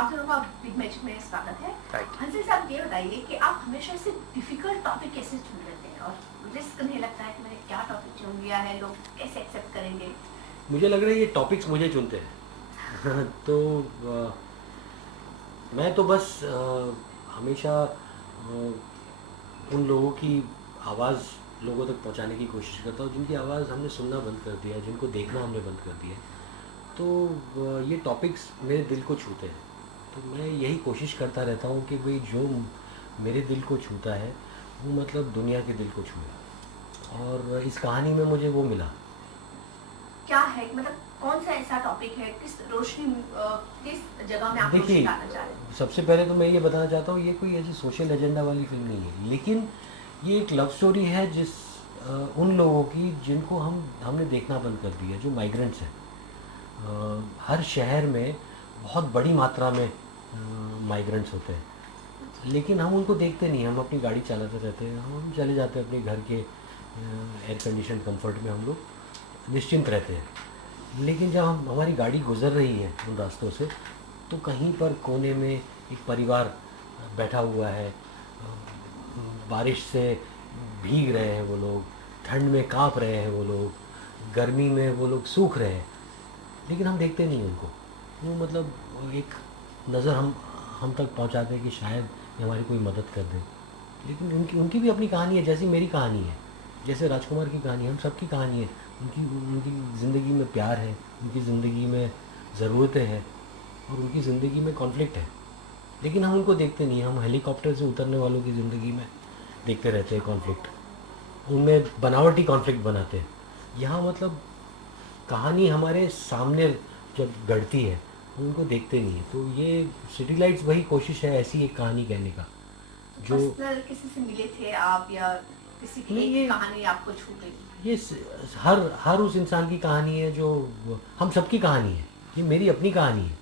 आप दोनों का बिग मैजिक में स्वागत है। हंसी साहब, ये बताइए कि आप हमेशा से डिफिकल्ट टॉपिक कैसे चुन लेते हैं और रिस्क नहीं लगता है कि मैंने क्या टॉपिक चुन लिया है, लोग कैसे एक्सेप्ट करेंगे? मुझे लग रहा है ये टॉपिक्स मुझे चुनते हैं तो मैं तो बस हमेशा उन लोगों की आवाज़ लोगों तक पहुंचाने की कोशिश करता हूँ जिनकी आवाज़ हमने सुनना बंद कर दिया है, जिनको देखना हमने बंद कर दिया है। तो ये टॉपिक्स मेरे दिल को छूते हैं, तो मैं यही कोशिश करता रहता हूँ कि भाई जो मेरे दिल को छूता है वो मतलब दुनिया के दिल को छूए, और इस कहानी में मुझे वो मिला। क्या है, मतलब कौन सा ऐसा टॉपिक है, किस रोशनी किस जगह में आप रोशनी देखिए, डालना चाह रहे हैं? सबसे पहले तो मैं ये बताना चाहता हूँ ये कोई ऐसी सोशल एजेंडा वाली फिल्म नहीं है, लेकिन ये एक लव स्टोरी है उन लोगों की जिनको हमने देखना बंद कर दिया, जो माइग्रेंट्स हैं। हर शहर में बहुत बड़ी मात्रा में माइग्रेंट्स होते हैं, लेकिन हम उनको देखते नहीं, हम अपनी गाड़ी चलाते रहते हैं, हम चले जाते हैं अपने घर के एयर कंडीशन कंफर्ट में, हम लोग निश्चिंत रहते हैं। लेकिन जब हमारी गाड़ी गुजर रही है उन रास्तों से, तो कहीं पर कोने में एक परिवार बैठा हुआ है, बारिश से भीग रहे हैं वो लोग, ठंड में कांप रहे हैं वो लोग, गर्मी में वो लोग सूख रहे हैं, लेकिन हम देखते नहीं उनको। वो मतलब एक नज़र हम तक पहुंचाते हैं कि शायद ये हमारी कोई मदद कर दे, लेकिन उनकी भी अपनी कहानी है, जैसी मेरी कहानी है, जैसे राजकुमार की कहानी, हम सबकी कहानी है। उनकी ज़िंदगी में प्यार है, उनकी ज़िंदगी में ज़रूरतें हैं, और उनकी ज़िंदगी में कॉन्फ्लिक्ट है, लेकिन हम उनको देखते नहीं। हम हेलीकॉप्टर से उतरने वालों की ज़िंदगी में देखते रहते हैं कॉन्फ्लिक्ट, उनमें बनावटी कॉन्फ्लिक्ट बनाते हैं। यहाँ मतलब कहानी हमारे सामने जब गढ़ती है, हम उनको देखते नहीं है। तो ये सिटी लाइट्स वही कोशिश है ऐसी एक कहानी कहने का, जो पर्सनल किसी से मिले थे आप या किसी की नहीं, एक कहानी आपको छू गई? ये हर उस इंसान की कहानी है, जो हम सबकी कहानी है। ये मेरी अपनी कहानी है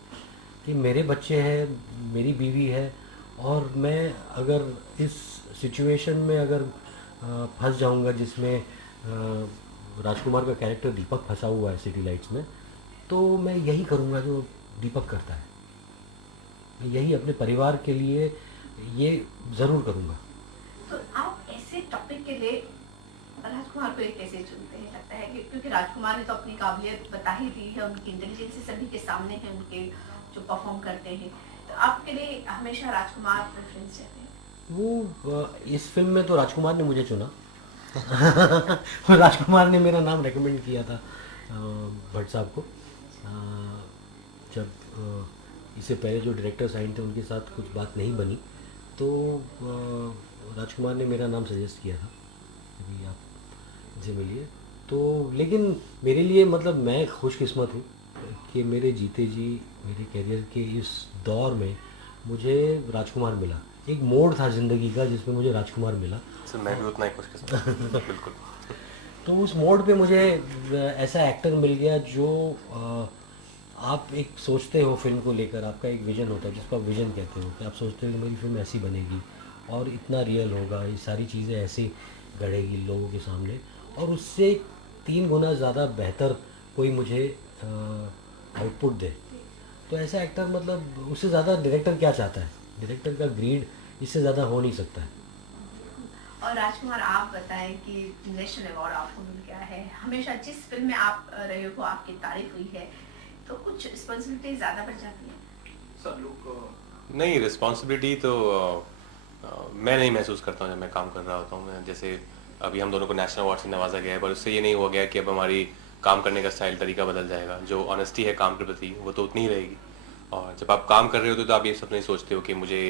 कि मेरे बच्चे हैं, मेरी बीवी है, और मैं अगर इस सिचुएशन में अगर फंस जाऊंगा जिसमें राजकुमार का कैरेक्टर दीपक फंसा हुआ है सिटी लाइट्स में, तो मैं यही करूंगा जो दीपक करता है। मैं यही अपने परिवार के लिए ये ज़रूर करूंगा। तो आप ऐसे टॉपिक के लिए राजकुमार को कैसे चुनते हैं? लगता है कि क्योंकि राजकुमार ने तो अपनी काबिलियत बता ही दी है, उनकी इंटेलिजेंस सभी के सामने है, उनके जो परफॉर्म करते हैं, तो आपके लिए हमेशा राजकुमार प्रेफरेंस रहते हैं? वो इस फिल्म में तो राजकुमार ने मुझे चुना राजकुमार ने मेरा नाम रेकमेंड किया था भट्ट साहब को। जब इससे पहले जो डायरेक्टर साइन थे उनके साथ कुछ बात नहीं बनी, तो राजकुमार ने मेरा नाम सजेस्ट किया था कि आप इनसे मिलिए। तो लेकिन मेरे लिए मतलब मैं खुशकिस्मत हूँ कि मेरे जीते जी मेरे करियर के इस दौर में मुझे राजकुमार मिला। एक मोड़ था ज़िंदगी का जिसमें मुझे राजकुमार मिला। सर मैं भी उतना ही खुशकिस्मत बिल्कुल। तो उस मोड़ पे मुझे ऐसा एक्टर मिल गया जो आप एक सोचते हो फिल्म को लेकर, आपका एक विज़न होता है जिसको आप विज़न कहते हो, कि आप सोचते हो कि मेरी फिल्म ऐसी बनेगी और इतना रियल होगा, ये सारी चीज़ें ऐसे गढ़ेगी लोगों के सामने, और उससे 3 गुना ज़्यादा बेहतर कोई मुझे आउटपुट दे। तो ऐसा एक्टर मतलब उससे ज़्यादा डायरेक्टर क्या चाहता है? डायरेक्टर का ग्रीड इससे ज़्यादा हो नहीं सकता है। और राजकुमार, आप बताएं कि नेशनल अवार्ड आपको मिल गया है, हमेशा जिस फिल्म में आप रहे हो आपकी तारीफ हुई है, तो कुछ रिस्पॉन्सिबिलिटी ज़्यादा बढ़ जाती है? सब लोग नहीं, रिस्पॉन्सिबिलिटी तो मैं नहीं महसूस करता हूँ जब मैं काम कर रहा होता हूँ। जैसे अभी हम दोनों को नेशनल अवार्ड से नवाजा गया है, पर उससे ये नहीं हुआ गया कि अब हमारी काम करने का स्टाइल, तरीका बदल जाएगा। जो ऑनेस्टी है काम के प्रति वो तो उतनी ही रहेगी। और जब आप काम कर रहे होते हो तो आप ये सब नहीं सोचते हो कि मुझे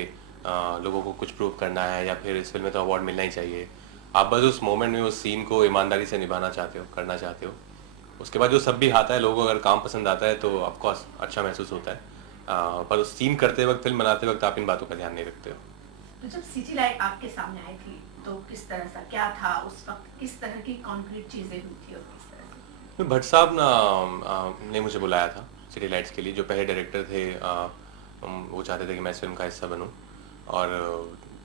लोगों को कुछ प्रूव करना है या फिर इस फिल्म में तो अवार्ड मिलना ही चाहिए। आप बस उस मोमेंट में उस सीन को ईमानदारी से निभाना चाहते हो, करना चाहते हो। उसके बाद जो सब भी आता है, लोगों को अगर काम पसंद आता है तो ऑफकोर्स अच्छा महसूस होता है। पर उस सीन करते वक्त, फिल्म बनाते वक्त आप इन बातों का ध्यान नहीं रखते हो। तो जब सिटी लाइट आपके सामने आई थी तो किस तरह सा क्या था उस वक्त, किस तरह की कॉन्क्रीट चीजें हुई थी और किस तरह से? भट्ट साहब ने मुझे बुलाया था सिटी लाइट्स के लिए। जो पहले डायरेक्टर थे वो चाहते थे कि मैं इस फिल्म का हिस्सा बनूं, और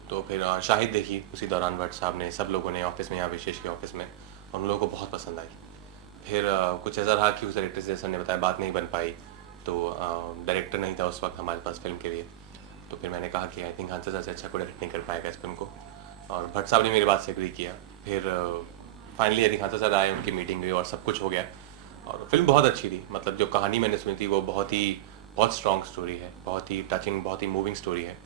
तो फिर शाहिद देखी उसी दौरान भट्ट साहब ने, सब लोगों ने ऑफिस में, यहाँ विशेष के ऑफिस में, उन लोगों को बहुत पसंद आई। फिर कुछ ऐसा रहा कि उस डायरेक्टर से, सर ने बताया, बात नहीं बन पाई। तो डायरेक्टर नहीं था उस वक्त हमारे पास फिल्म के लिए, तो फिर मैंने कहा कि आई थिंक हंसा सर से अच्छा कोई डायरेक्ट नहीं कर पाएगा इस फिल्म को, और भट्ट साहब ने मेरी बात से एग्री किया। फिर finally I think Hansa sir आए, उनकी मीटिंग हुई और सब कुछ हो गया, और फिल्म बहुत अच्छी थी। मतलब जो कहानी मैंने सुनी थी वो बहुत स्ट्रॉन्ग स्टोरी है, बहुत ही टचिंग, बहुत ही मूविंग स्टोरी है,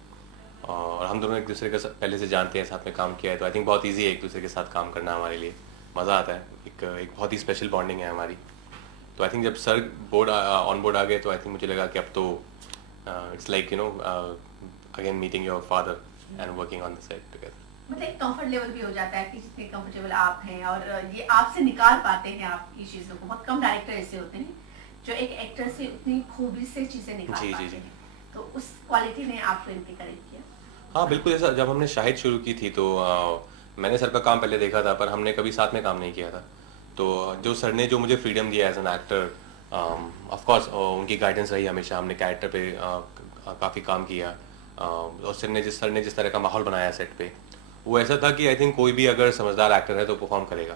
और हम दोनों एक दूसरे को पहले से जानते हैं, साथ में काम किया है, तो आई थिंक बहुत ईजी है एक दूसरे के साथ काम करना हमारे लिए, मज़ा आता है, एक बहुत ही स्पेशल बॉन्डिंग है हमारी। तो आई थिंक जब सर ऑन बोर्ड आ गए तो आई थिंक मुझे लगा कि अब तो it's like you know again meeting your father and working on the set together. मतलब एक कंफर्ट लेवल भी हो जाता है कि जितने कंफर्टेबल आप हैं और ये आपसे निकाल पाते हैं आपकी चीज़ों को। बहुत कम डायरेक्टर ऐसे होते हैं जो एक एक्टर से उतनी खूबी से चीज़ें निकाल जी, पाते जी, जी। हैं, तो उस क्वालिटी ने आपको इनके करीब किया। हाँ बिल्कुल, ऐसा जब हमने शाहिद शुरू की थी तो मैंने सर का काम पहले देखा था, पर हमने कभी साथ में काम नहीं किया था। तो जो सर ने जो मुझे फ्रीडम दिया as an actor, of course उनकी गाइडेंस रही हमेशा, हमने कैरेक्टर पे काफ़ी काम किया, और सर ने जिस तरह का माहौल बनाया सेट पे, वो ऐसा था कि आई थिंक कोई भी अगर समझदार एक्टर है तो परफॉर्म करेगा।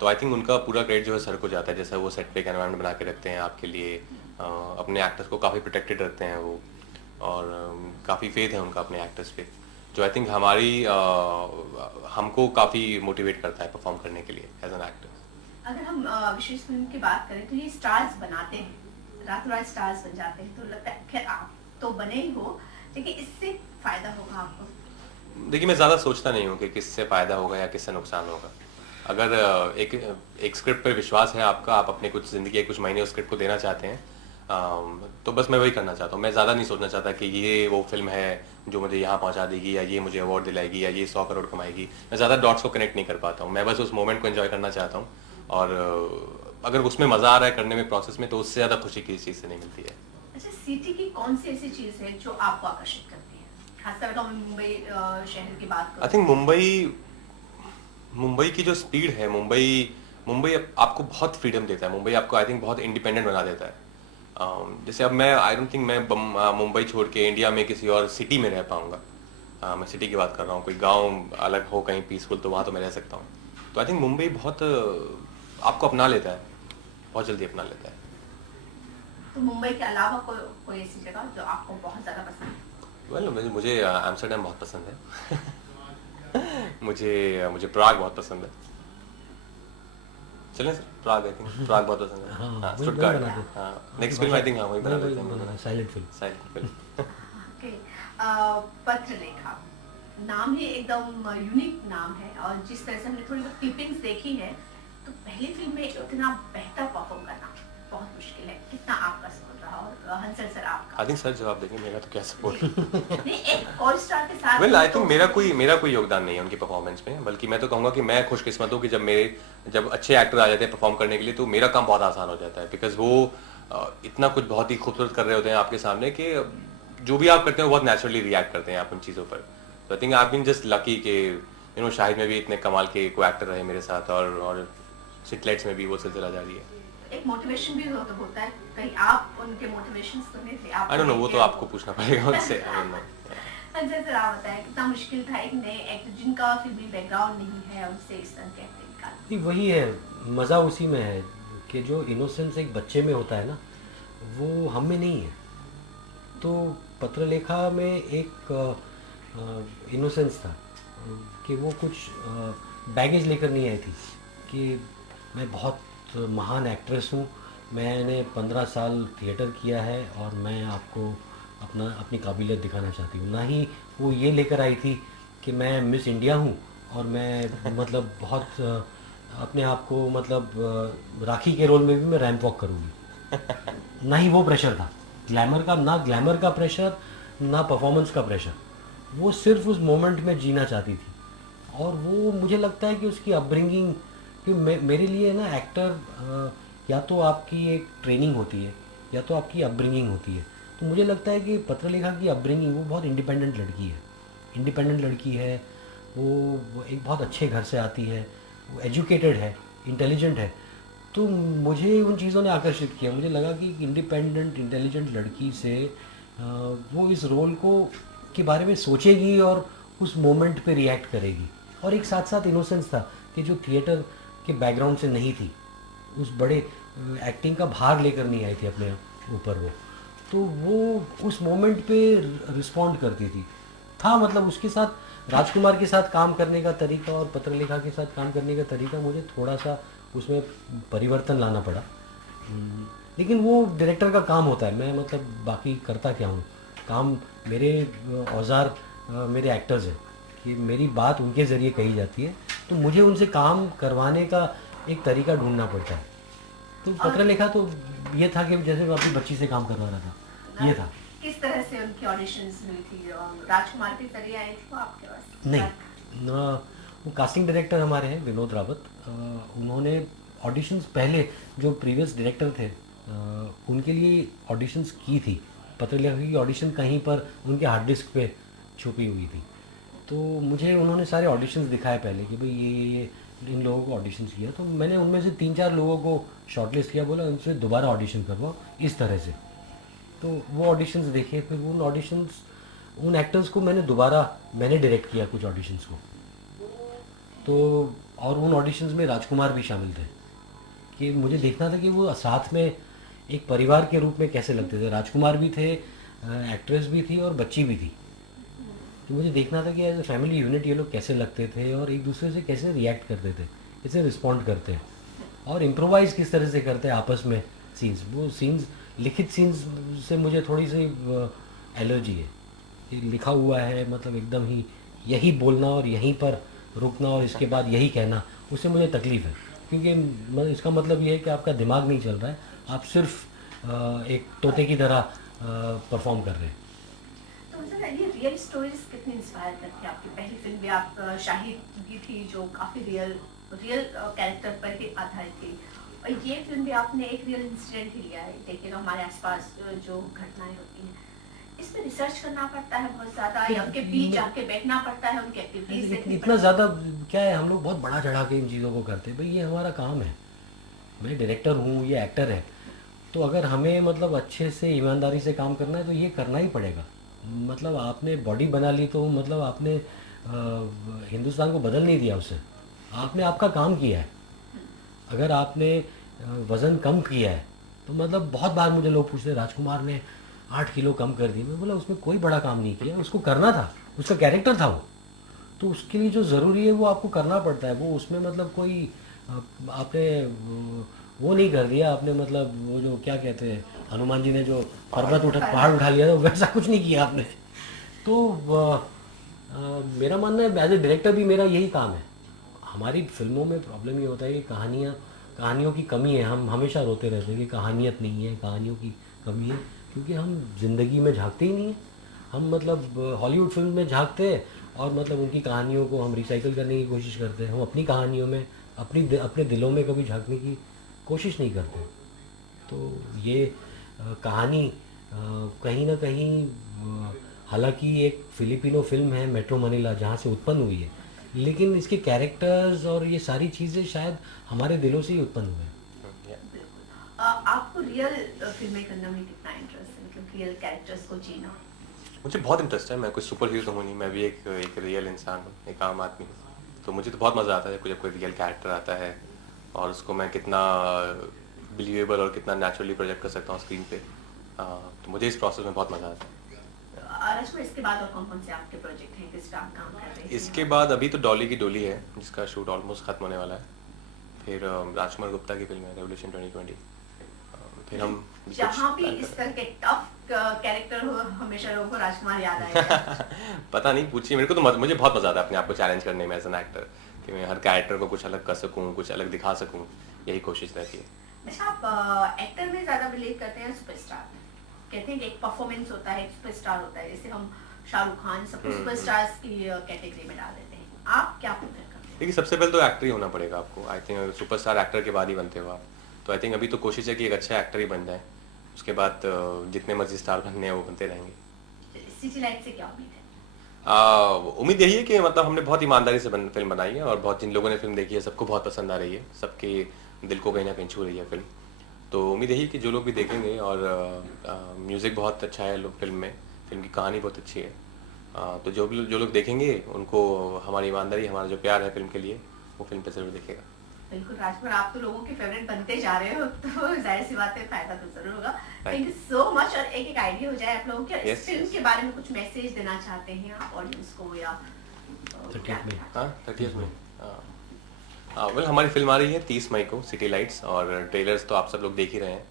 तो आई थिंक उनका पूरा क्रेडिट जो है सर को जाता है, जैसा वो सेट पे एक एनवायरनमेंट बना के रखते हैं आपके लिए, अपने एक्टर्स को काफ़ी प्रोटेक्टेड रखते हैं वो, और काफ़ी फेथ है उनका अपने एक्टर्स पे, जो आई थिंक हमको काफ़ी मोटिवेट करता है परफॉर्म करने के लिए एज एन एक्टर। अगर हम विशेष फिल्म की बात करें तो ये स्टार्स बनाते हैं, रातों रात स्टार्स बन जाते हैं, तो लगता है खैर आप तो बने ही हो, लेकिन इससे फायदा होगा आपको? देखिए, मैं ज़्यादा सोचता नहीं हूँ कि किससे फ़ायदा होगा या किससे नुकसान होगा। अगर एक स्क्रिप्ट पर विश्वास है आपका, आप अपने कुछ ज़िंदगी के कुछ महीने उस स्क्रिप्ट को देना चाहते हैं, तो बस मैं वही करना चाहता हूँ। मैं ज़्यादा नहीं सोचना चाहता कि ये वो फिल्म है जो मुझे यहाँ पहुँचा देगी, या ये मुझे अवार्ड दिलाएगी, या ये 100 करोड़ कमाएगी। मैं ज़्यादा डॉट्स को कनेक्ट नहीं कर पाता हूँ, मैं बस उस मोमेंट को एंजॉय करना चाहता हूँ, और अगर उसमें मज़ा आ रहा है करने में, प्रोसेस में, तो उससे ज़्यादा खुशी किसी चीज़ से नहीं मिलती है। अच्छा, सिटी की कौन सी ऐसी चीज़ है जो आपको आकर्षित करती है? खासकर अगर मैं मुंबई शहर की बात करूँ। आई थिंक मुंबई की जो स्पीड है, मुंबई आपको बहुत फ्रीडम देता है, मुंबई आपको आई थिंक बहुत इंडिपेंडेंट बना देता है। जैसे अब मैं आई डोंट थिंक मैं मुंबई छोड़ के इंडिया में किसी और सिटी में रह पाऊंगा। मैं सिटी की बात कर रहा हूँ, कोई गांव अलग हो कहीं पीसफुल, तो वहाँ तो मैं रह सकता हूँ। तो आई थिंक मुंबई बहुत आपको अपना लेता है, बहुत जल्दी अपना लेता है। तो मुंबई के अलावा कोई ऐसी जगह जो आपको बहुत ज़्यादा पसंद है? मुझे एम्स्टर्डम बहुत पसंद है। मुझे प्राग बहुत पसंद है। चलें सर, प्राग, आई थिंक प्राग बहुत पसंद है। हाँ, स्टुटगार्ट। हाँ, नेक्स्ट फिल्म आई थिंक वही बना देते हैं, साइलेंट फिल्म। ओके, पत्रलेखा नाम ही एकदम यूनिक नाम है, और जिस तरह से हमने थोड़ी बहुत क्लिपिंग्स देखी है, तो पहली फिल्म में इतना बेहतर परफॉर्म करना बहुत मुश्किल है। कितना आपका सपोर्ट रहा, और हंसल सर आपका? आई थिंक सर जवाब देंगे, मेरा तो क्या सपोर्ट। नहीं, एक को-स्टार के साथ वेल आई थिंक मेरा कोई योगदान नहीं है उनकी परफॉर्मेंस में, बल्कि मैं तो कहूँगा कि मैं खुशकिस्मत हूँ कि जब अच्छे एक्टर आ जाते हैं परफॉर्म करने के लिए, तो मेरा काम बहुत आसान हो जाता है, बिकॉज वो इतना कुछ बहुत ही खूबसूरत कर रहे होते हैं आपके सामने कि जो भी आप करते हैं वो बहुत नेचुरली रिएक्ट करते हैं आप उन चीज़ों पर। तो I think I been just lucky कि शाहिद में भी इतने कमाल के को एक्टर रहे मेरे साथ, और सिटलाइट्स में भी वो सिलसिला जारी है। एक मोटिवेशन भी होता है, कहीं आप उनके मोटिवेशंस तो नहीं थे? आई डोंट नो, वो तो आपको पूछना पड़ेगा उनसे। I don't know. Hansal sir आप बताएं, कितना मुश्किल था एक नए एक्टर जिनका फिल्मी बैकग्राउंड नहीं है, उनसे इस तरह के एक्टिंग निकालना? वही है, मज़ा उसी में है कि जो इनोसेंस एक बच्चे में होता है ना, वो हम में नहीं है। तो पत्रलेखा में एक इनोसेंस था कि वो कुछ बैगेज लेकर नहीं आई थी कि मैं बहुत महान एक्ट्रेस हूँ, मैंने 15 साल थिएटर किया है और मैं आपको अपनी काबिलियत दिखाना चाहती हूँ। ना ही वो ये लेकर आई थी कि मैं मिस इंडिया हूँ और मैं मतलब बहुत अपने आप को मतलब राखी के रोल में भी मैं रैंप वॉक करूँगी। ना ही वो प्रेशर था ग्लैमर का, ना ग्लैमर का प्रेशर, ना परफॉर्मेंस का प्रेशर। वो सिर्फ उस मोमेंट में जीना चाहती थी, और वो मुझे लगता है कि उसकी अपब्रिंगिंग, कि मेरे लिए ना एक्टर या तो आपकी एक ट्रेनिंग होती है या तो आपकी अपब्रिंगिंग होती है। तो मुझे लगता है कि पत्रलेखा की अपब्रिंगिंग, वो बहुत इंडिपेंडेंट लड़की है, वो एक बहुत अच्छे घर से आती है, वो एजुकेटेड है, इंटेलिजेंट है। तो मुझे उन चीज़ों ने आकर्षित किया। मुझे लगा कि इंडिपेंडेंट इंटेलिजेंट लड़की से वो इस रोल के बारे में सोचेगी और उस मोमेंट पे रिएक्ट करेगी। और एक साथ साथ इनोसेंस था कि जो थिएटर के बैकग्राउंड से नहीं थी, उस बड़े एक्टिंग का भार लेकर नहीं आई थी अपने आप, ऊपर वो, तो वो उस मोमेंट पे रिस्पॉन्ड करती थी। था मतलब उसके साथ राजकुमार के साथ काम करने का तरीका और पत्रलेखा के साथ काम करने का तरीका मुझे थोड़ा सा उसमें परिवर्तन लाना पड़ा। लेकिन वो डायरेक्टर का काम होता है, मैं मतलब बाकी करता क्या हूँ, काम मेरे औजार मेरे एक्टर्स हैं कि मेरी बात उनके ज़रिए कही जाती है, तो मुझे उनसे काम करवाने का एक तरीका ढूंढना पड़ता है। तो पत्रलेखा तो ये था कि जैसे मैं अपनी बच्ची से काम करवा रहा था, ये था। किस तरह से उनकी ऑडिशंस हुई थी? राजकुमार के जरिए आई थी वो आपके पास? नहीं ना, वो कास्टिंग डायरेक्टर हमारे हैं विनोद रावत, उन्होंने ऑडिशंस पहले जो प्रीवियस डायरेक्टर थे उनके लिए ऑडिशंस की थी। पत्रलेखा की ऑडिशन कहीं पर उनके हार्ड डिस्क पे छुपी हुई थी, तो मुझे उन्होंने सारे ऑडिशंस दिखाए पहले कि भाई ये इन लोगों को ऑडिशंस किया, तो मैंने उनमें से 3-4 लोगों को शॉर्टलिस्ट किया, बोला उनसे दोबारा ऑडिशन करवाओ इस तरह से। तो वो ऑडिशंस देखे, फिर उन ऑडिशंस उन एक्टर्स को मैंने डायरेक्ट किया कुछ ऑडिशंस को, तो और उन ऑडिशंस में राजकुमार भी शामिल थे कि मुझे देखना था कि वो साथ में एक परिवार के रूप में कैसे लगते थे। राजकुमार भी थे, एक्ट्रेस भी थी और बच्ची भी थी, तो मुझे देखना था कि एज ए फैमिली यूनिट ये लोग कैसे लगते थे और एक दूसरे से कैसे रिएक्ट करते थे, कैसे रिस्पॉन्ड करते हैं और इम्प्रोवाइज़ किस तरह से करते हैं आपस में सीन्स। वो सीन्स लिखित सीन्स से मुझे थोड़ी सी एलर्जी है, ये लिखा हुआ है मतलब एकदम ही यही बोलना और यहीं पर रुकना और इसके बाद यही कहना, उससे मुझे तकलीफ़ है, क्योंकि इसका मतलब ये है कि आपका दिमाग नहीं चल रहा है, आप सिर्फ एक तोते की तरह परफॉर्म कर रहे हैं। तो सर ये रियल स्टोरीज कितनी इंस्पायर करती है? आपकी पहली फिल्म भी आप शाहिद की थी जो काफ़ी रियल कैरेक्टर पर ही आधारित थी, और ये फिल्म भी आपने एक रियल इंसिडेंट ही लिया है। देखिए हमारे आसपास जो घटनाएं होती हैं, इस पे रिसर्च करना पड़ता है बहुत ज़्यादा, या उनके बीच जाके बैठना पड़ता है, उनके एक्टिविटीज इतना ज़्यादा क्या है, हम लोग बहुत बड़ा चढ़ा के इन चीज़ों को करते हैं। भाई ये हमारा काम है, मैं डायरेक्टर हूँ, ये एक्टर है, तो अगर हमें मतलब अच्छे से ईमानदारी से काम करना है तो ये करना ही पड़ेगा। मतलब आपने बॉडी बना ली तो मतलब आपने हिंदुस्तान को बदल नहीं दिया उससे, आपने आपका काम किया है। अगर आपने वज़न कम किया है तो मतलब बहुत बार मुझे लोग पूछते हैं राजकुमार ने 8 किलो कम कर दी, मैं बोला उसमें कोई बड़ा काम नहीं किया, उसको करना था, उसका कैरेक्टर था वो, तो उसके लिए जो ज़रूरी है वो आपको करना पड़ता है। वो उसमें मतलब कोई आपने वो नहीं कर दिया, आपने मतलब वो जो क्या कहते हैं हनुमान जी ने जो पहाड़ उठा लिया था, वैसा कुछ नहीं किया आपने। तो मेरा मानना है एज ए डायरेक्टर भी मेरा यही काम है। हमारी फिल्मों में प्रॉब्लम ये होता है कि कहानियों की कमी है, हम हमेशा रोते रहते हैं कि कहानियत नहीं है, कहानियों की कमी है, क्योंकि हम ज़िंदगी में झांकते ही नहीं हैं। हम मतलब हॉलीवुड फिल्म में झांकते हैं और मतलब उनकी कहानियों को हम रिसाइकिल करने की कोशिश करते हैं, हम अपनी कहानियों में अपने दिलों में कभी झांकने की कोशिश नहीं करते। तो ये कहानी कहीं ना कहीं हालांकि एक फिलिपिनो फिल्म है मेट्रो मनीला जहाँ से उत्पन्न हुई है, लेकिन इसके कैरेक्टर्स और ये सारी चीज़ें शायद हमारे दिलों से ही उत्पन्न हुए हैं। आपको रियल फिल्में करने में कितना इंटरेस्ट है, मतलब रियल कैरेक्टर्स को जीना? मुझे बहुत इंटरेस्ट है, मैं कोई सुपर हीरो तो हूँ नहीं, मैं भी एक रियल इंसान हूँ, एक आम आदमी हूँ। तो मुझे तो बहुत मज़ा आता है जब कोई रियल कैरेक्टर आता है और उसको मैं कितना बिलीवेबल और कितना नेचुरली प्रोजेक्ट कर सकता हूँ स्क्रीन पे। तो मुझे इस प्रोसेस में बहुत मज़ा आता है। इसके बाद और कौन-कौन से आपके प्रोजेक्ट हैं, किस पे आप काम कर रहे हैं? इसके बाद अभी तो डॉली की डोली है जिसका शूट ऑलमोस्ट खत्म होने वाला है। फिर राजकुमार गुप्ता की फिल्म है रेवोल्यूशन 2020। फिर हम जहाँ भी इस तरह के टफ कैरेक्टर हो हमेशा लोगों को राजकुमार याद आएगा। पता नहीं, पूछिए मेरे को, तो मुझे बहुत मजा आता है अपने आप को चैलेंज करने में एज एन एक्टर, कि मैं हर कैरेक्टर को कुछ अलग कर सकूं, कुछ अलग दिखा सकूं, यही कोशिश रहती है। अच्छा, आप एक्टर में ज्यादा बिलीव करते हैं सुपरस्टार? कहते हैं कि एक परफॉर्मेंस होता है, एक सुपरस्टार होता है, जैसे हम शाहरुख खान सबको सुपरस्टार्स की कैटेगरी में डाल देते हैं, आप क्या प्रेफर करते हैं? देखिए सबसे पहले तो एक्टर ही होना पड़ेगा आपको। आई थिंक सुपरस्टार एक्टर के बाद ही बनते हो आप। तो आई थिंक अभी तो कोशिश है कि एक अच्छा एक्टर ही बन जाए, उसके बाद जितने मर्जी स्टार बनने हैं वो बनते रहेंगे। सिटी लाइट से क्या उम्मीद है? उम्मीद यही है कि मतलब हमने बहुत ईमानदारी से फिल्म बनाई है और बहुत जिन लोगों ने फिल्म देखी है सबको बहुत पसंद आ रही है, सबके दिल को कहीं ना कहीं छू रही है फिल्म। तो उम्मीद यही कि जो लोग भी देखेंगे, और म्यूज़िक बहुत अच्छा है फिल्म में, फिल्म की कहानी बहुत अच्छी है, तो जो लोग देखेंगे उनको हमारी ईमानदारी, हमारा जो प्यार है फिल्म के लिए, वो फिल्म पे ज़रूर देखेगा। बिल्कुल राजकुमार, आप तो लोगों के फेवरेट बनते जा रहे हो, तो जाहिर सी बात है फायदा तो जरूर होगा। Thank you so much. और एक एक आइडिया हो जाए आप लोगों के, इस फिल्म के बारे में कुछ मैसेज देना चाहते हैं आप ऑडियंस को, या 30th में। हाँ 30th में। वेल हमारी फिल्म आ रही है 30 मई को, सिटी लाइट्स, और ट्रेलर्स तो आप सब लोग देख ही रहे हैं,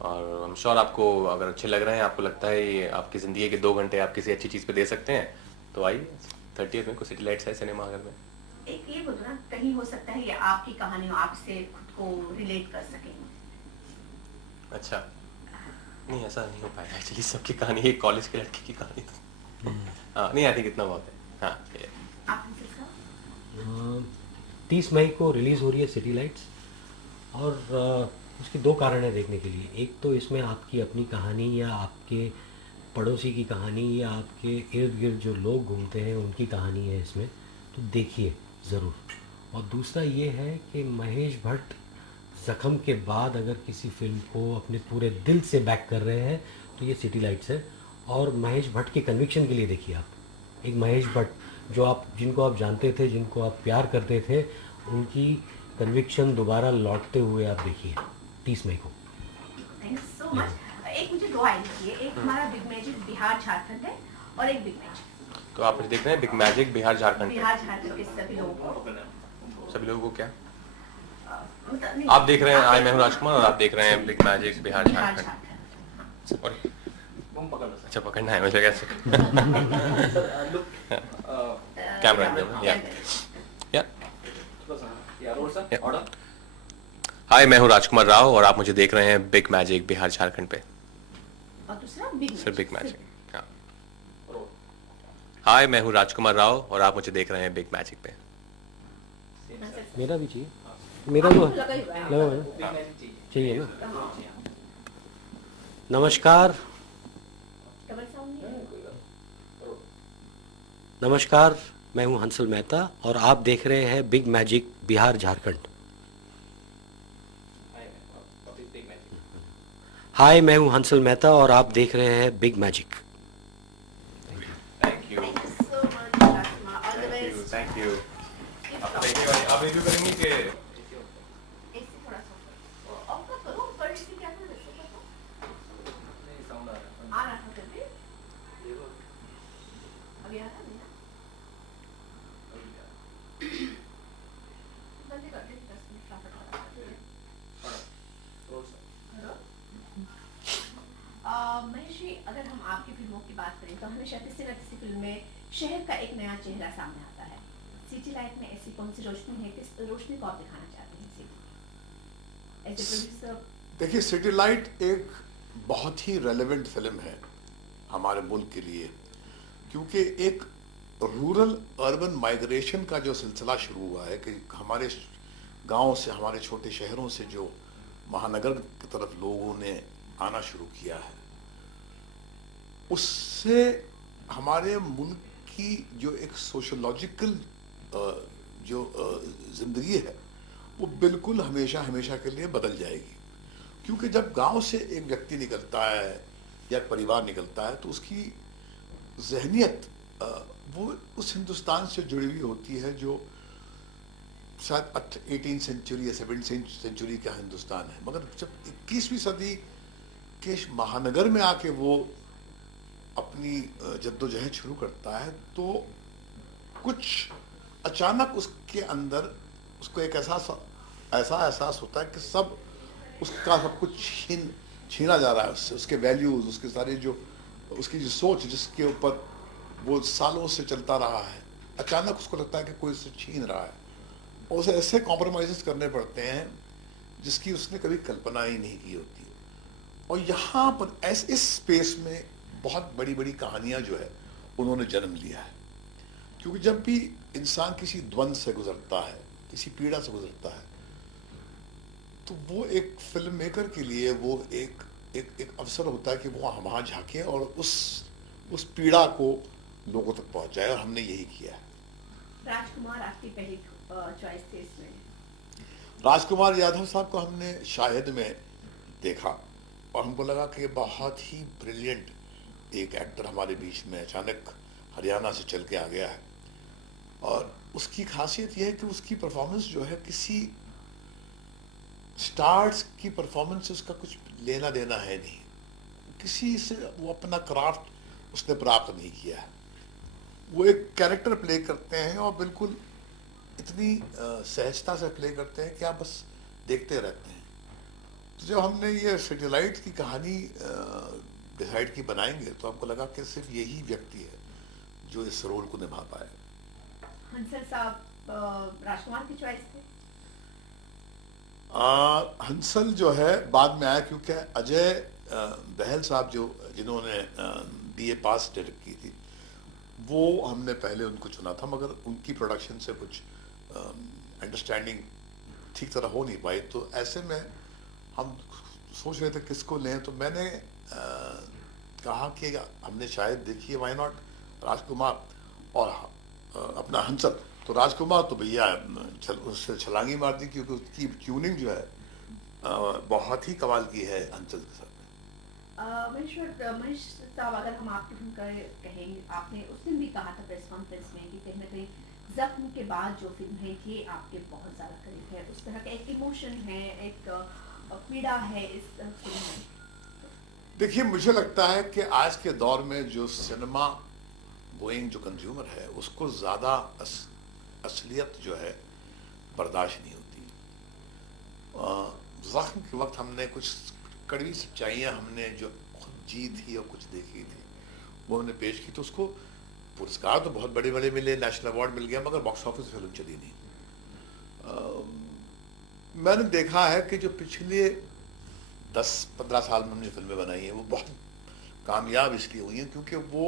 और आई एम श्योर आपको अगर अच्छे लग रहे हैं, आपको लगता है ये आपकी ज़िंदगी के 2 घंटे आप किसी अच्छी चीज़ पे दे सकते हैं, तो आइए 30th में को सिटी लाइट्स है सिनेमा घर में। एक ये बोलो ना, कहीं हो सकता है ये आपकी कहानी हो, आपसे खुद को रिलेट कर सकें। अच्छा, नहीं ऐसा नहीं हो पाएगा एक्चुअली, सबकी कहानी एक कॉलेज के लड़के की कहानी तो हाँ नहीं, आई थिंक इतना बहुत है। हाँ आप हमसे सर? 30 मई को रिलीज़ हो रही है सिटी लाइट्स, और उसके 2 कारण हैं देखने के लिए। एक तो इसमें आपकी अपनी कहानी या आपके पड़ोसी की कहानी या आपके इर्द गिर्द जो लोग घूमते हैं उनकी कहानी है इसमें, तो देखिए ज़रूर। और दूसरा ये है कि महेश भट्ट ज़ख्म के बाद अगर किसी फिल्म को अपने पूरे दिल से बैक कर रहे हैं तो ये सिटी लाइट्स है। और महेश भट्ट के कन्विक्शन के लिए देखिए आप, एक महेश भट्ट जो आप जिनको आप जानते थे, जिनको आप प्यार करते थे, उनकी कन्विक्शन दोबारा लौटते हुए आप देखिए 30 मई को। Thank you so much. एक मुझे 2 आइडिया चाहिए, एक हमारा बिग मैजिक बिहार झारखंड है, और एक बिग मैजिक। तो आप मुझे देख रहे हैं बिग मैजिक बिहार झारखंड। बिहार झारखंड के सभी लोगों को क्या मतलब नहीं, आप देख रहे हैं, मैं हूं राजकुमार, और आप देख रहे हैं बिग मैजिक बिहार बिहार झारखंड। झारखंड। और अच्छा पकड़ना है मुझे कैसे? कैमरा या हाय, मैं हूं राजकुमार राव, और आप मुझे देख रहे हैं बिग मैजिक बिहार झारखंड पे। और दूसरा बिग सर बिग मैजिक। हाय, मैं हूं राजकुमार राव, और आप मुझे देख रहे हैं बिग मैजिक पे। मेरा भी चाहिए, मेरा तो लगा ही हुआ है। लगा हुआ है, चाहिए ना। नमस्कार, डबल साउंड नहीं है। नमस्कार, मैं हूं हंसल मेहता, और आप देख रहे हैं बिग मैजिक बिहार झारखंड। हाय, मैं हूं हंसल मेहता, और आप देख रहे हैं big magic. Thank you, Thank you so much, Rashma. All the best. Thank you. आप रिव्यू करेंगे कि ऐसे थोड़ा सा ऊपर। ऑफ कर करो, ऊपर से क्या कर रहे हो? आ रहा था तभी? अभी आ रहा नहीं ना? बंद कर दे, 10 मिनट फटाफट कर दे। महेश जी, अगर हम आपकी फिल्मों की बात करें तो हमेशा किसी न किसी फिल्म में शहर का एक नया चेहरा सामने आता है। सिटी लाइट में ऐसी कौन सी रोशनी है, किस रोशनी को आप दिखाना चाहते हैं सिटी एज ए प्रोड्यूसर? देखिए, सिटी लाइट एक बहुत ही रेलेवेंट फिल्म है हमारे मुल्क के लिए, क्योंकि एक रूरल अर्बन माइग्रेशन का जो सिलसिला शुरू हुआ है कि हमारे गांव से, हमारे छोटे शहरों से जो महानगर की तरफ लोगों ने आना शुरू किया है, उससे हमारे मुल्क की जो एक सोशोलॉजिकल जो ज़िंदगी है वो बिल्कुल हमेशा हमेशा के लिए बदल जाएगी। क्योंकि जब गांव से एक व्यक्ति निकलता है या एक परिवार निकलता है तो उसकी जहनियत वो उस हिंदुस्तान से जुड़ी हुई होती है जो शायद 18वीं सेंचुरी या 17वीं सेंचुरी का हिंदुस्तान है। मगर जब 21वीं सदी के महानगर में आके वो अपनी जद्दोजहद शुरू करता है तो कुछ अचानक उसके अंदर उसको एक ऐसा एहसास होता है कि सब उसका सब कुछ छीना जा रहा है उससे, उसके वैल्यूज़, उसके सारे जो उसकी जो सोच जिसके ऊपर वो सालों से चलता रहा है, अचानक उसको लगता है कि कोई उससे छीन रहा है और उसे ऐसे कॉम्प्रोमाइज़ करने पड़ते हैं जिसकी उसने कभी कल्पना ही नहीं की होती। और यहाँ पर इस स्पेस में बहुत बड़ी बड़ी कहानियाँ जो है उन्होंने जन्म लिया है। क्योंकि जब भी इंसान किसी द्वंद्व से गुजरता है, किसी पीड़ा से गुजरता है, तो वो एक फिल्म मेकर के लिए वो एक अवसर होता है कि वो वहाँ झांके और उस पीड़ा को लोगों तक पहुँचाए, और हमने यही किया है। राजकुमार आपकी पहली चॉइस थी इसमें? राजकुमार यादव साहब को हमने शाहिद में देखा और हमको लगा कि बहुत ही ब्रिलियंट एक एक्टर हमारे बीच में अचानक हरियाणा से चल के आ गया है। और उसकी खासियत यह है कि उसकी परफॉर्मेंस जो है किसी स्टार्स की परफॉर्मेंसेस का कुछ लेना देना है नहीं, किसी से वो अपना क्राफ्ट उसने प्राप्त नहीं किया है, वो एक कैरेक्टर प्ले करते हैं और बिल्कुल इतनी सहजता से प्ले करते हैं कि आप बस देखते रहते हैं। तो जब हमने ये सैटेलाइट की कहानी डिसाइड की बनाएंगे तो हमको लगा कि सिर्फ यही व्यक्ति है जो इस रोल को निभा पाए। हंसल साहब राजकुमार की चॉइस थे। हंसल जो है बाद में आया, क्योंकि अजय बहल साहब जो जिन्होंने BA पास डायरेक्ट की थी, वो हमने पहले उनको चुना था, मगर उनकी प्रोडक्शन से कुछ अंडरस्टैंडिंग ठीक तरह हो नहीं पाई। तो ऐसे में हम सोच रहे थे किसको लें, तो मैंने कहा कि हमने शायद देखिए वाई नॉट राजकुमार और अपना हंसल। तो राजकुमार तो भैया उससे छलांगी मार दी, क्योंकि उसकी ट्यूनिंग जो है बहुत ही कमाल की है हंसल के साथ। महेश साहब, अगर हम आपकी फिल्म का कहें, आपने उस दिन भी कहा था प्रेस कॉन्फ्रेंस में कि कहीं ना कहीं जख्म के बाद जो फिल्म है ये आपके बहुत ज़्यादा करीब है, उस तरह का एक इमोशन है, एक पीड़ा है इस फिल्म में। देखिए, मुझे लगता है कि आज के दौर में जो सिनेमा गोइंग जो कंज्यूमर है उसको ज़्यादा असलियत जो है बर्दाश्त नहीं होती। ज़ख्म के वक्त हमने कुछ कड़वी सच्चाइयाँ हमने जो खुद जी थी और कुछ देखी थी वो हमने पेश की, तो उसको पुरस्कार तो बहुत बड़े बड़े मिले, नेशनल अवार्ड मिल गया, मगर बॉक्स ऑफिस फिल्म चली नहीं। मैंने देखा है कि जो पिछले 10-15 साल में हमने फिल्में बनाई हैं वो बहुत कामयाब इसलिए हुई हैं क्योंकि वो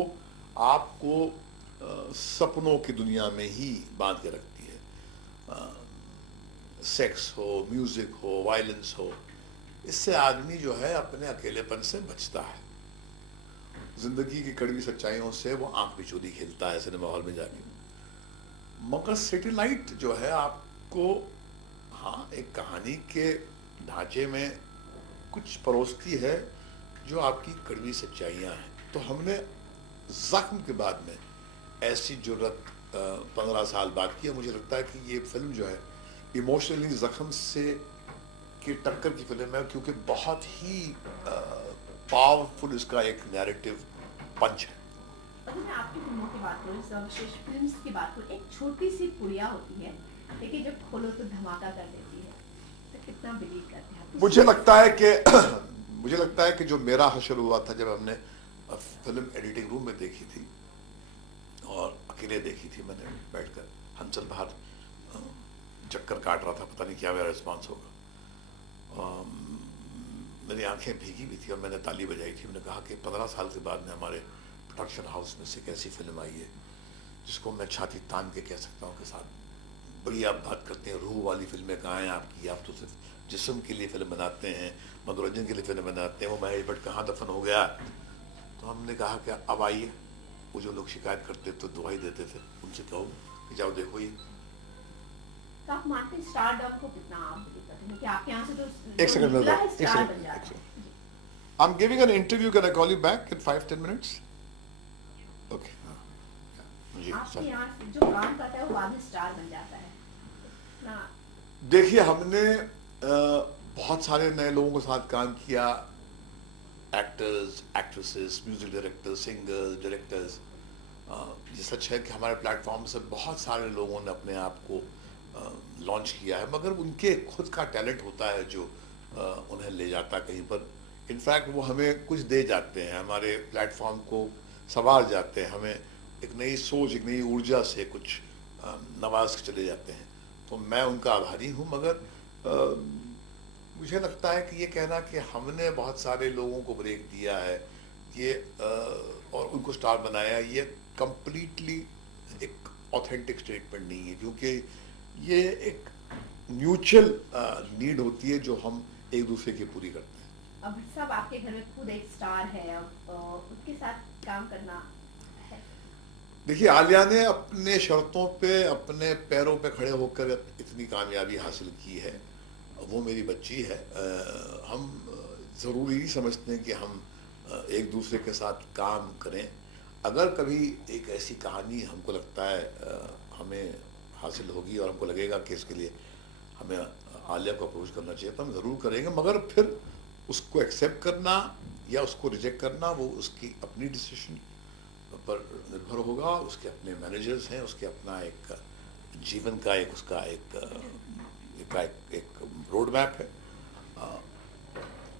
आपको सपनों की दुनिया में ही बांध के रखती है। सेक्स हो, म्यूजिक हो, वायलेंस हो, इससे आदमी जो है अपने अकेलेपन से बचता है। जिंदगी की कड़वी सच्चाइयों से वो आंख बिचौली खेलता है सिनेमा हॉल में जाके। मगर सैटेलाइट जो है आपको हाँ एक कहानी के ढांचे में कुछ परोसती है जो आपकी कड़वी सच्चाइयाँ हैं। तो हमने जख्म के बाद में ऐसी जुर्रत 15 साल बाद की है। मुझे लगता है कि ये फिल्म जो है इमोशनली जख्म से की टक्कर की फिल्म है, क्योंकि बहुत ही पावरफुल इसका एक नैरेटिव पंच है। अगर मैं आपकी फिल्मों की बात करूँ, सर्वश्रेष्ठ फिल्म्स की बात करूँ, एक छोटी सी पुड़िया होती है लेकिन जब खोलो तो धमाका कर देती है, तो कितना बिलीव करते हैं? मुझे लगता है कि जो मेरा हशर हुआ था जब हमने फिल्म एडिटिंग रूम में देखी थी और अकेले देखी थी, मैंने बैठकर, हंसल बाहर चक्कर काट रहा था, पता नहीं क्या मेरा रिस्पॉन्स होगा। मेरी आंखें भीगी भी थी और मैंने ताली बजाई थी। मैंने कहा कि 15 साल के बाद में हमारे प्रोडक्शन हाउस में से एक ऐसी फिल्म आई है जिसको मैं छाती तान के कह सकता हूँ कि साथ बड़ी आप बात करते हैं, रूह वाली फिल्में कहाँ हैं आपकी, आप तो सिर्फ जिस्म के लिए फिल्म बनाते हैं, मनोरंजन के लिए फिल्म बनाते हैं, वो महेश भट्ट कहाँ दफन हो गया। तो हमने कहा कि अब आइए, वो जो लोग शिकायत करते तो दुआई देते थे, उनसे कहो कि जाओ देखो ये। तो आप मानते हैं स्टारडम को कितना आप बिलीव करते हैं कि आपके यहाँ से तो एक सेकंड निकला है स्टार बन जाता है? I am giving an interview, can I call you back in 5-10 minutes? Okay. आपके यहाँ से जो काम करता है वो बाद में स्टार बन जाता है ना? देखिए, हमने बहुत सारे नए लोगों के साथ काम किया, actors, actresses, music directors, singers, directors. ये सच है कि हमारे प्लेटफॉर्म से बहुत सारे लोगों ने अपने आप को लॉन्च किया है, मगर उनके खुद का टैलेंट होता है जो उन्हें ले जाता है कहीं पर। इनफैक्ट वो हमें कुछ दे जाते हैं, हमारे प्लेटफॉर्म को संवार जाते हैं, हमें एक नई सोच, एक नई ऊर्जा से कुछ नवाज के चले जाते हैं। तो मैं उनका आभारी हूँ। मगर मुझे लगता है कि ये कहना कि हमने बहुत सारे लोगों को ब्रेक दिया है ये और उनको स्टार बनाया, ये कम्प्लीटली एक ऑथेंटिक स्टेटमेंट नहीं है, क्योंकि ये एक म्यूचुअल नीड होती है जो हम एक दूसरे की पूरी करते हैं। अब सब आपके घर में खुद एक स्टार है, अब उसके साथ काम करना है। देखिए, आलिया ने अपने शर्तों पे, अपने पैरों पे खड़े होकर इतनी कामयाबी हासिल की है, वो मेरी बच्ची है। हम ज़रूरी नहीं समझते हैं कि हम एक दूसरे के साथ काम करें। अगर कभी एक ऐसी कहानी हमको लगता है हमें हासिल होगी और हमको लगेगा कि इसके लिए हमें आलिया को अप्रोच करना चाहिए, तो हम ज़रूर करेंगे, मगर फिर उसको एक्सेप्ट करना या उसको रिजेक्ट करना वो उसकी अपनी डिसीजन पर निर्भर होगा। उसके अपने मैनेजर्स हैं, उसके अपना एक जीवन का एक उसका एक रोड मैप है।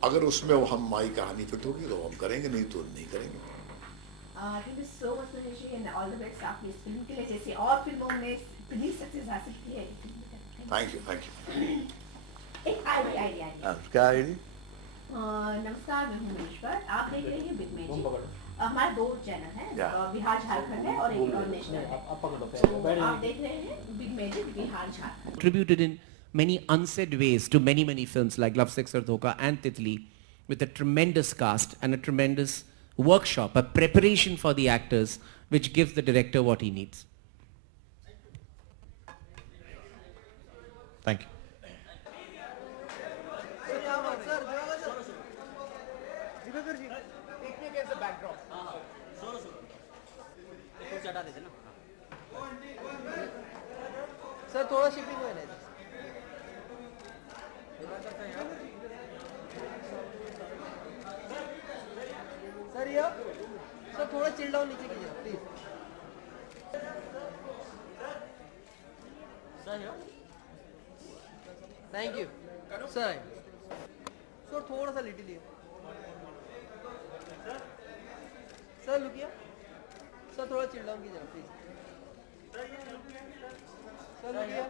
अगर उसमें वो हमारी कहानी फिट होगी तो हम करेंगे, नहीं तो नहीं करेंगे। Thank you so much Manish ji and all the best आपकी इस फिल्म के लिए, जैसे और फिल्मों में इतनी सक्सेस हासिल की है। Thank you. एक आइडिया क्या आईडी? नमस्कार, मैं हूं मनीष भट्ट, आप देख रहे हैं बिग मैजिक। हमारा 2 चैनल है, बिहार झारखंड है और एक नेशनल है। तो आप देख रहे हैं big magic Bihar Jharkhand. Contributed in many unsaid ways to many films like Love, Sex or Dhoka and Titli, with a tremendous cast and a tremendous workshop, a preparation for the actors, which gives the director what he needs. Thank you. Sir थोड़ा shifting हो जाए sir, ये sir थोड़ा chill down नीचे कीजिए please sir. Thank you sir. Sir थोड़ा सा little लिए सर, लुकिया सर, थोड़ा चिल डाउन कीजिए प्लीज सर, लुकिया